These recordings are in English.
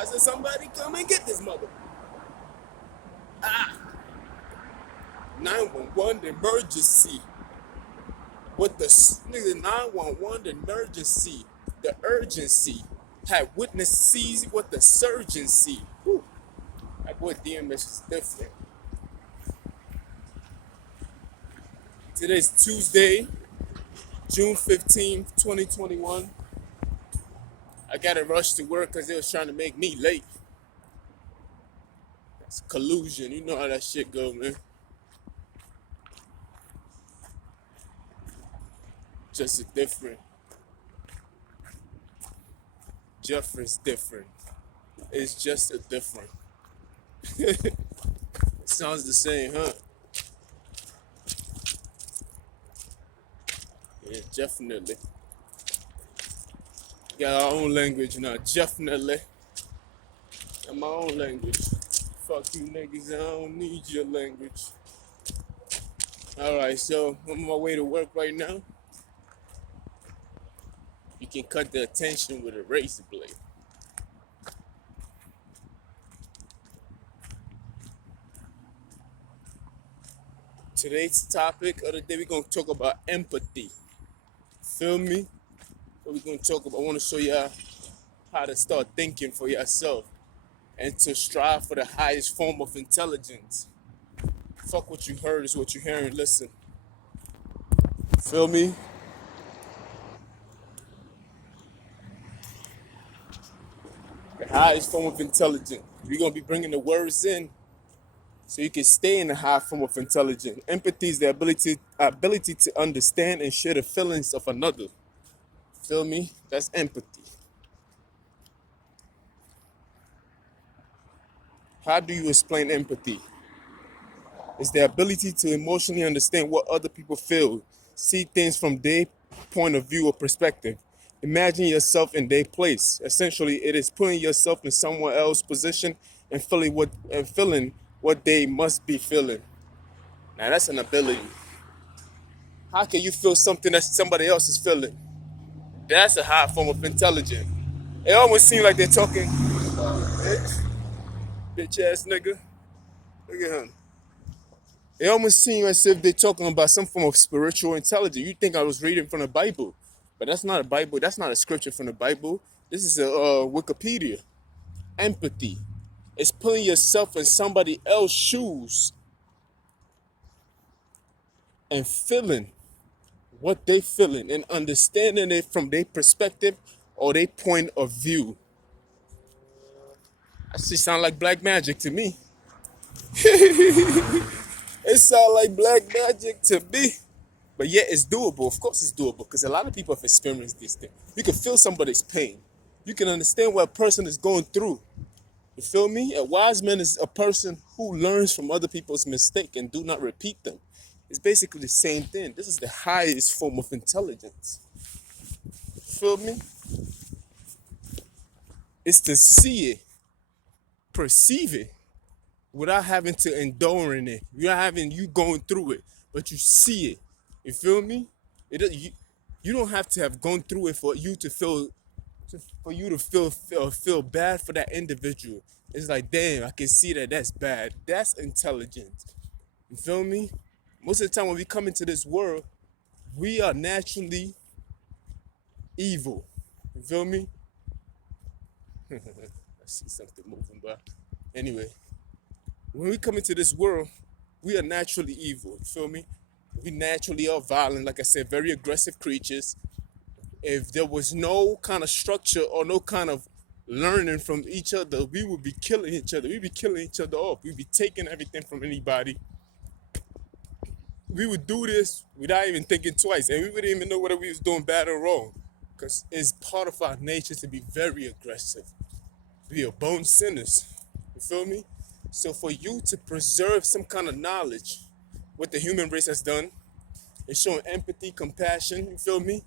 I said, somebody come and get this mother. Ah, 911 emergency. What the nigga 911 emergency? The urgency had witnessed sees what the surgeon see. Whew. That boy DMX is different. Today's Tuesday, June 15th, 2021. I gotta rush to work because they was trying to make me late. That's collusion. You know how that shit go, man. Just a different. Jeffrey's different. It's just a different. It sounds the same, huh? Yeah, definitely. Got our own language now, definitely. Got my own language. Fuck you niggas, I don't need your language. Alright, so I'm on my way to work right now. You can cut the attention with a razor blade. Today's topic of the day, we're gonna talk about empathy. Feel me? What we're gonna talk about, I wanna show y'all how to start thinking for yourself and to strive for the highest form of intelligence. Fuck what you heard is what you hearing. Listen. Feel me? The highest form of intelligence. We're gonna be bringing the words in so you can stay in the high form of intelligence. Empathy is the ability to understand and share the feelings of another. Feel me? That's empathy. How do you explain empathy? It's the ability to emotionally understand what other people feel, see things from their point of view or perspective. Imagine yourself in their place. Essentially, it is putting yourself in someone else's position and feeling what they must be feeling. Now that's an ability. How can you feel something that somebody else is feeling? That's a high form of intelligence. It almost seems like they're talking, bitch ass nigga. Look at him. It almost seems as if they're talking about some form of spiritual intelligence. You think I was reading from the Bible, but that's not a Bible. That's not a scripture from the Bible. This is a Wikipedia. Empathy. It's putting yourself in somebody else's shoes and feeling what they feeling and understanding it from their perspective or their point of view. That shit sound like black magic to me. It sound like black magic to me. But yet it's doable. Of course it's doable because a lot of people have experienced this thing. You can feel somebody's pain. You can understand what a person is going through. You feel me? A wise man is a person who learns from other people's mistakes and do not repeat them. It's basically the same thing. This is the highest form of intelligence. You feel me? It's to see it, perceive it, without having to endure in it. Without having you going through it, but you see it. You feel me? You don't have to have gone through it for you to feel bad for that individual. It's like, damn, I can see that that's bad. That's intelligence. You feel me? Most of the time when we come into this world, we are naturally evil. You feel me? I see something moving, but anyway, when we come into this world, we are naturally evil. You feel me? We naturally are violent, like I said, very aggressive creatures. If there was no kind of structure or no kind of learning from each other, we would be killing each other. We'd be killing each other off. We'd be taking everything from anybody. We would do this without even thinking twice, and we wouldn't even know whether we was doing bad or wrong, because it's part of our nature to be very aggressive. We are born sinners. You feel me? So for you to preserve some kind of knowledge, what the human race has done, is showing empathy, compassion, you feel me?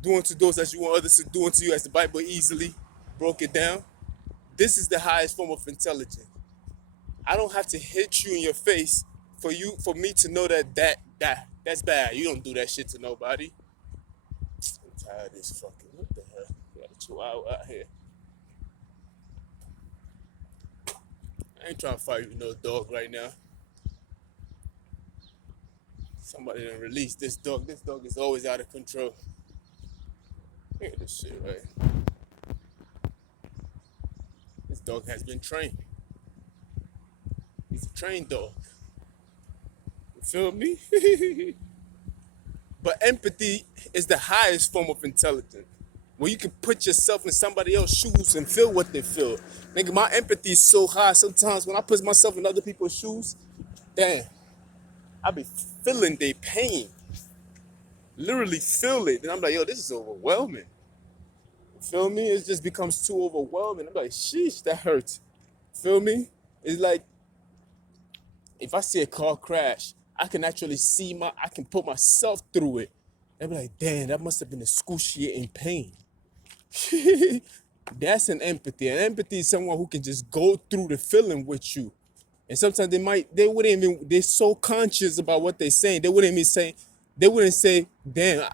Doing to those as you want others to do unto you, as the Bible easily broke it down. This is the highest form of intelligence. I don't have to hit you in your face for me to know that's bad. You don't do that shit to nobody. I'm tired of this fucking, what the hell? We got a chihuahua out here. ain't trying to fight with no dog right now. Somebody done release this dog. This dog is always out of control. Look at this shit, right? This dog has been trained. He's a trained dog. You feel me? But empathy is the highest form of intelligence. Where you can put yourself in somebody else's shoes and feel what they feel. Nigga, my empathy is so high sometimes when I put myself in other people's shoes, damn, I be feeling their pain. Literally feel it. And I'm like, yo, this is overwhelming. You feel me? It just becomes too overwhelming. I'm like, sheesh, that hurts. Feel me? It's like, if I see a car crash, I can actually I can put myself through it. And be like, damn, that must have been excruciating pain. That's an empathy. And empathy is someone who can just go through the feeling with you. And sometimes they're so conscious about what they're saying. They wouldn't say, damn,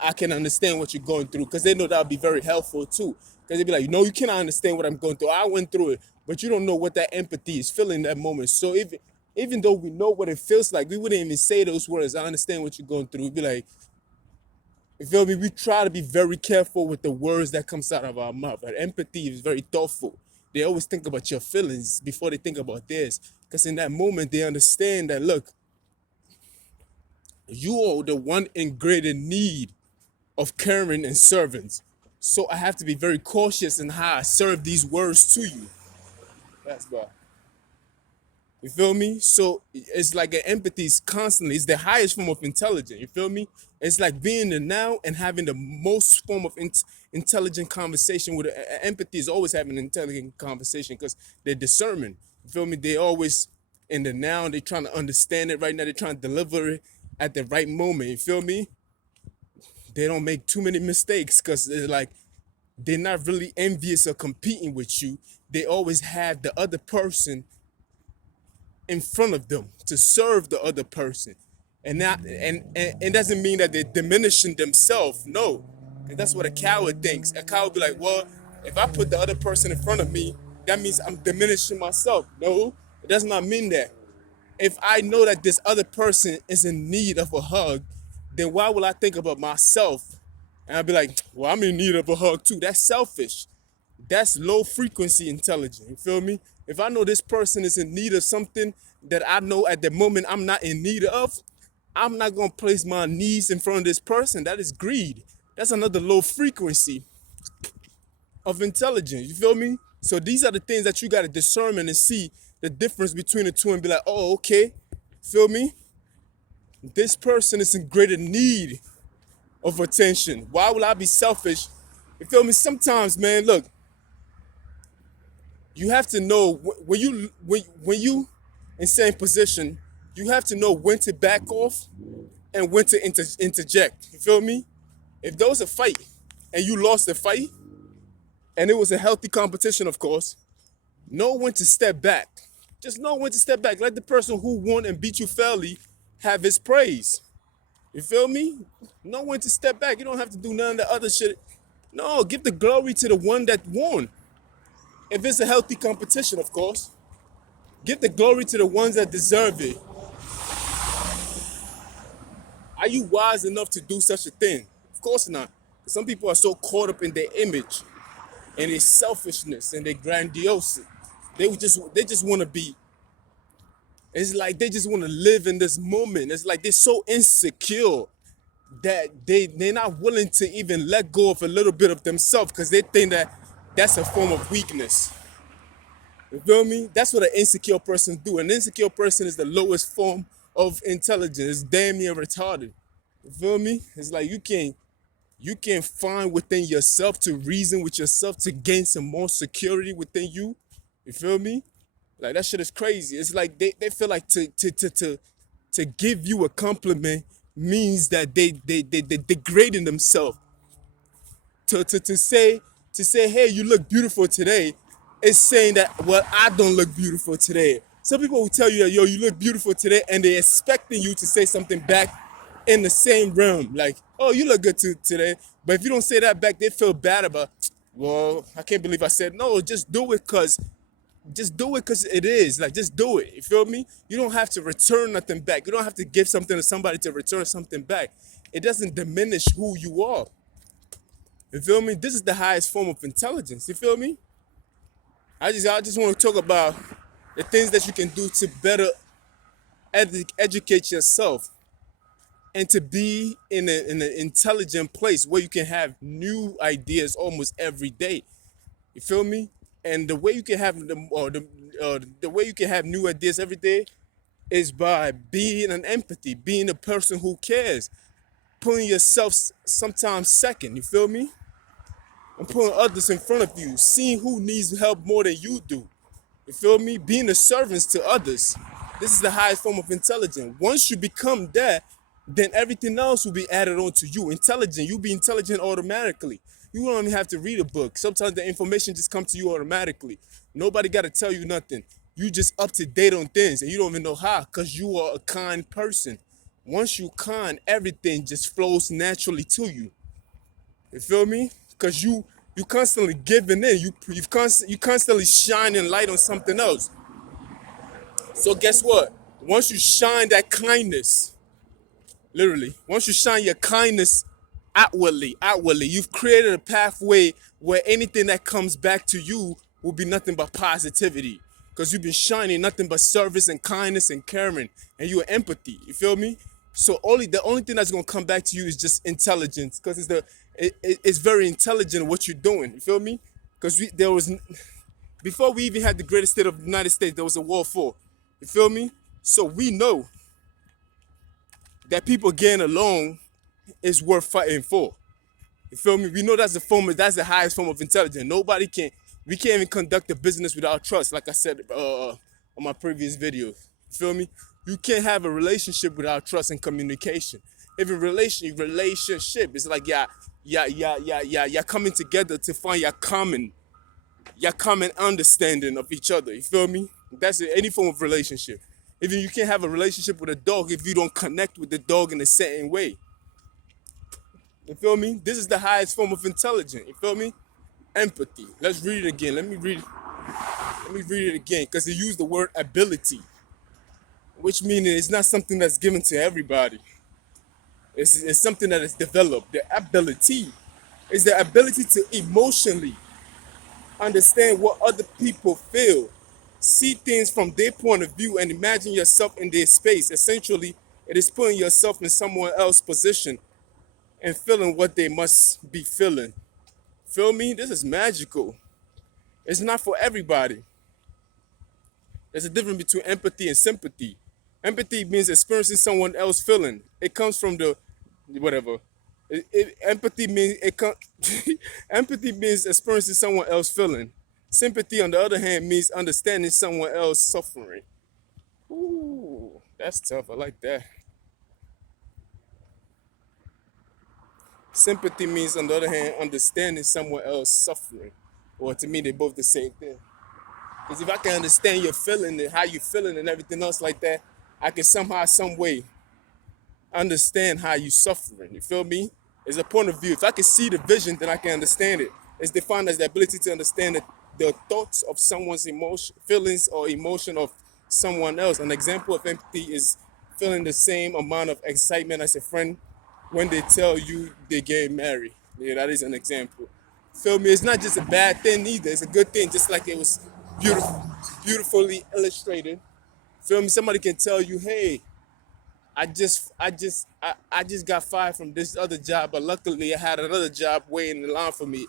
I can understand what you're going through. Because they know that would be very helpful too. Because they'd be like, no, you cannot understand what I'm going through. I went through it. But you don't know what that empathy is feeling in that moment. So even though we know what it feels like, we wouldn't even say those words. I understand what you're going through. We'd be like, you feel me? We try to be very careful with the words that comes out of our mouth. And empathy is very thoughtful. They always think about your feelings before they think about theirs. Because in that moment, they understand that, look, you are the one in greater need of caring and servants. So I have to be very cautious in how I serve these words to you. That's why. You feel me? So it's like an empathy is constantly, it's the highest form of intelligence. You feel me? It's like being in the now and having the most form of intelligent conversation with empathy is always having an intelligent conversation because they're discernment. You feel me? They always in the now, they're trying to understand it right now. They're trying to deliver it at the right moment. You feel me? They don't make too many mistakes because it's like they're not really envious or competing with you. They always have the other person in front of them to serve the other person. And that and doesn't mean that they're diminishing themselves. No. And that's what a coward thinks. A coward be like, well, if I put the other person in front of me, that means I'm diminishing myself. No, it does not mean that. If I know that this other person is in need of a hug, then why will I think about myself? And I'll be like, well, I'm in need of a hug too. That's selfish. That's low frequency intelligence. You feel me? If I know this person is in need of something that I know at the moment I'm not in need of, I'm not going to place my needs in front of this person. That is greed. That's another low frequency of intelligence. You feel me? So these are the things that you got to discern and see the difference between the two and be like, oh, okay. Feel me? This person is in greater need of attention. Why will I be selfish? You feel me? Sometimes, man, look, you have to know when you in same position, you have to know when to back off and when to interject. You feel me? If there was a fight and you lost the fight, and it was a healthy competition, of course, know when to step back. Just know when to step back. Let the person who won and beat you fairly have his praise. You feel me? Know when to step back. You don't have to do none of the other shit. No, give the glory to the one that won. If it's a healthy competition, of course. Give the glory to the ones that deserve it. Are you wise enough to do such a thing? Of course not. Some people are so caught up in their image and their selfishness and their grandiosity. They just want to be. It's like they just want to live in this moment. It's like they're so insecure that they're not willing to even let go of a little bit of themselves because they think that that's a form of weakness. You feel me? That's what an insecure person do. An insecure person is the lowest form of intelligence. It's damn near retarded. You feel me? It's like you can find within yourself to reason with yourself to gain some more security within you. You feel me? Like that shit is crazy. It's like they feel like to give you a compliment means that they degrading themselves. To say, hey, you look beautiful today, is saying that, well, I don't look beautiful today. Some people will tell you that, yo, you look beautiful today, and they're expecting you to say something back in the same realm. Like, oh, you look good today. But if you don't say that back, they feel bad about, well, I can't believe I said no. Just do it because just do it because it is. Like, just do it. You feel me? You don't have to return nothing back. You don't have to give something to somebody to return something back. It doesn't diminish who you are. You feel me? This is the highest form of intelligence. You feel me? I just want to talk about the things that you can do to better educate yourself and to be in an intelligent place where you can have new ideas almost every day. You feel me? And the way you can have the way you can have new ideas every day is by being an empathy, being a person who cares, putting yourself sometimes second. You feel me? And putting others in front of you, seeing who needs help more than you do. You feel me? Being a servant to others. This is the highest form of intelligence. Once you become that, then everything else will be added on to you. Intelligent, you be intelligent automatically. You don't even have to read a book. Sometimes the information just comes to you automatically. Nobody got to tell you nothing. You just up to date on things and you don't even know how because you are a kind person. Once you kind, everything just flows naturally to you. You feel me? Because you constantly giving in. You constantly shining light on something else. So guess what? Once you shine that kindness, literally, once you shine your kindness outwardly, you've created a pathway where anything that comes back to you will be nothing but positivity. Because you've been shining nothing but service and kindness and caring, and you are empathy. You feel me? So the only thing that's gonna come back to you is just intelligence, because it's very intelligent what you're doing. You feel me? Because there was before we even had the greatest state of the United States, there was a World War. You feel me? So we know that people getting along is worth fighting for. You feel me? We know that's the highest form of intelligence. We can't even conduct a business without trust, like I said on my previous video. You feel me? You can't have a relationship without trust and communication. Even relationship, it's like you're coming together to find your common understanding of each other. You feel me? That's any form of relationship. Even you can't have a relationship with a dog if you don't connect with the dog in a certain way. You feel me? This is the highest form of intelligence. You feel me? Empathy. Let's read it again. Let me read it again because they use the word ability, which means it's not something that's given to everybody. It's something that is developed. The ability is the ability to emotionally understand what other people feel, see things from their point of view, and imagine yourself in their space. Essentially, it is putting yourself in someone else's position and feeling what they must be feeling. Feel me? This is magical. It's not for everybody. There's a difference between empathy and sympathy. Empathy means experiencing someone else's feeling. It comes from the whatever. Empathy means empathy means experiencing someone else's feeling. Sympathy, on the other hand, means understanding someone else's suffering. Ooh, that's tough. I like that. Sympathy means, on the other hand, understanding someone else's suffering. Or to me, they're both the same thing. Because if I can understand your feeling and how you're feeling and everything else like that, I can somehow, some way understand how you suffering. You feel me? It's a point of view. If I can see the vision, then I can understand it. It's defined as the ability to understand the thoughts of someone's emotion, feelings or emotion of someone else. An example of empathy is feeling the same amount of excitement as a friend when they tell you they get married. Yeah, that is an example. Feel me? It's not just a bad thing either. It's a good thing, just like it was beautifully illustrated. Feel me? Somebody can tell you, hey, I just got fired from this other job, but luckily I had another job waiting in line for me.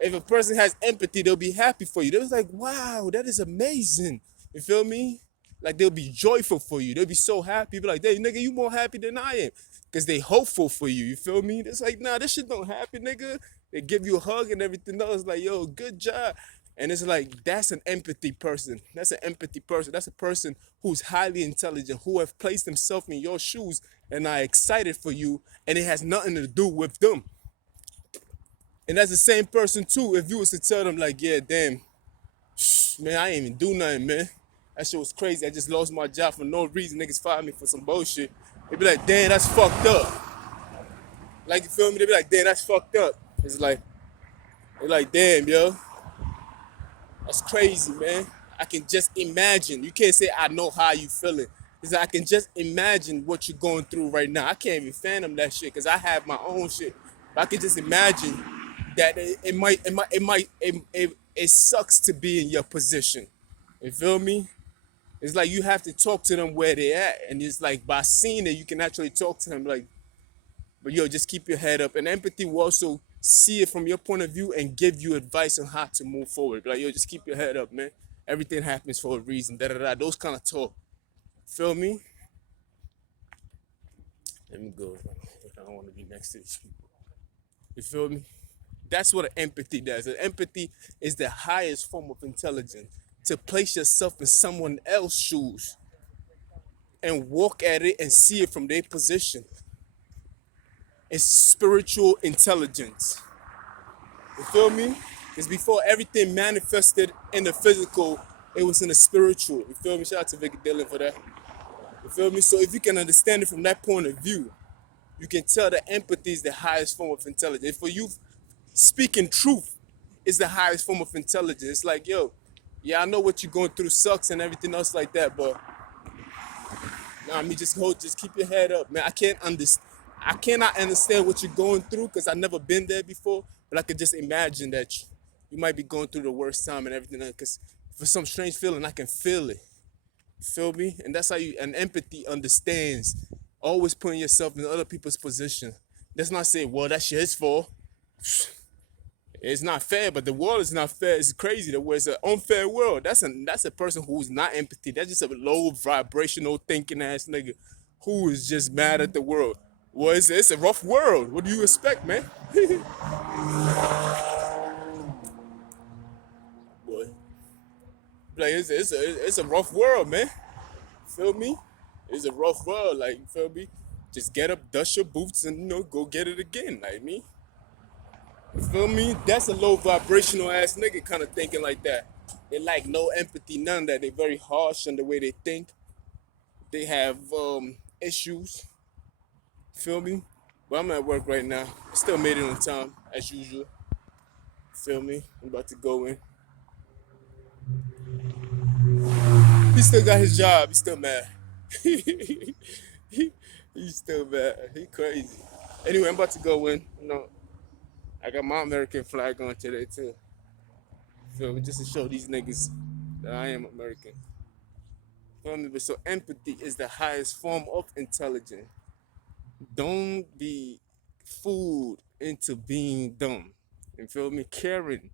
If a person has empathy, they'll be happy for you. They'll be like, wow, that is amazing. You feel me? Like they'll be joyful for you. They'll be so happy. Be like, hey, nigga, you more happy than I am. Because they hopeful for you. You feel me? It's like, nah, this shit don't happen, nigga. They give you a hug and everything else. Like, yo, good job. And it's like, that's an empathy person. That's an empathy person. That's a person who's highly intelligent, who have placed themselves in your shoes and are excited for you. And it has nothing to do with them. And that's the same person too. If you was to tell them like, yeah, damn, man, I ain't even do nothing, man. That shit was crazy. I just lost my job for no reason. Niggas fired me for some bullshit. They be like, damn, that's fucked up. Like, you feel me? They be like, damn, that's fucked up. It's like, they're like, damn, yo, that's crazy, man. I can just imagine. You can't say I know how you feeling. It's like I can just imagine what you're going through right now. I can't even fathom that shit because I have my own shit. But I can just imagine that it sucks to be in your position. You feel me? It's like you have to talk to them where they at, and it's like by seeing it, you can actually talk to them. Like, but yo, just keep your head up. And empathy will also see it from your point of view and give you advice on how to move forward. Like, yo, just keep your head up, man. Everything happens for a reason. Da da da. Those kind of talk. Feel me? Let me go. I don't want to be next to these people. You feel me? That's what an empathy does. An empathy is the highest form of intelligence. To place yourself in someone else's shoes and walk at it and see it from their position. It's spiritual intelligence. You feel me? Because before everything manifested in the physical, it was in the spiritual. You feel me? Shout out to Vicky Dillon for that. You feel me? So if you can understand it from that point of view, you can tell that empathy is the highest form of intelligence. For you, speaking truth is the highest form of intelligence. It's like, yo, yeah, I know what you're going through sucks and everything else like that, but nah, I mean, just keep your head up, man. I cannot understand what you're going through because I've never been there before, but I could just imagine that you might be going through the worst time and everything. Because for some strange feeling, I can feel it. You feel me? And that's how and empathy understands. Always putting yourself in other people's position. That's not saying, well, that's his fault. It's not fair, but the world is not fair. It's crazy. It's an unfair world. That's a person who's not empathy. That's just a low vibrational thinking ass nigga who is just mad at the world. Well, it's a rough world. What do you expect, man? Boy, like it's a rough world, man. Feel me? It's a rough world. Like, you feel me? Just get up, dust your boots, and go get it again. Like me. You feel me? That's a low vibrational ass nigga kind of thinking like that. They like no empathy, none of that. They very harsh in the way they think. They have issues. Feel me? But I'm at work right now. I still made it on time, as usual. Feel me? I'm about to go in. He still got his job. He's still mad. He's still mad. He crazy. Anyway, I'm about to go in. I got my American flag on today too. Feel me? Just to show these niggas that I am American. Feel me? But so empathy is the highest form of intelligence. Don't be fooled into being dumb. You feel me? Caring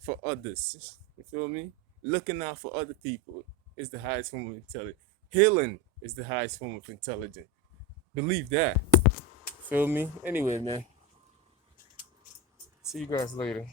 for others. You feel me? Looking out for other people is the highest form of intelligence. Healing is the highest form of intelligence. Believe that. Feel me? Anyway, man. See you guys later.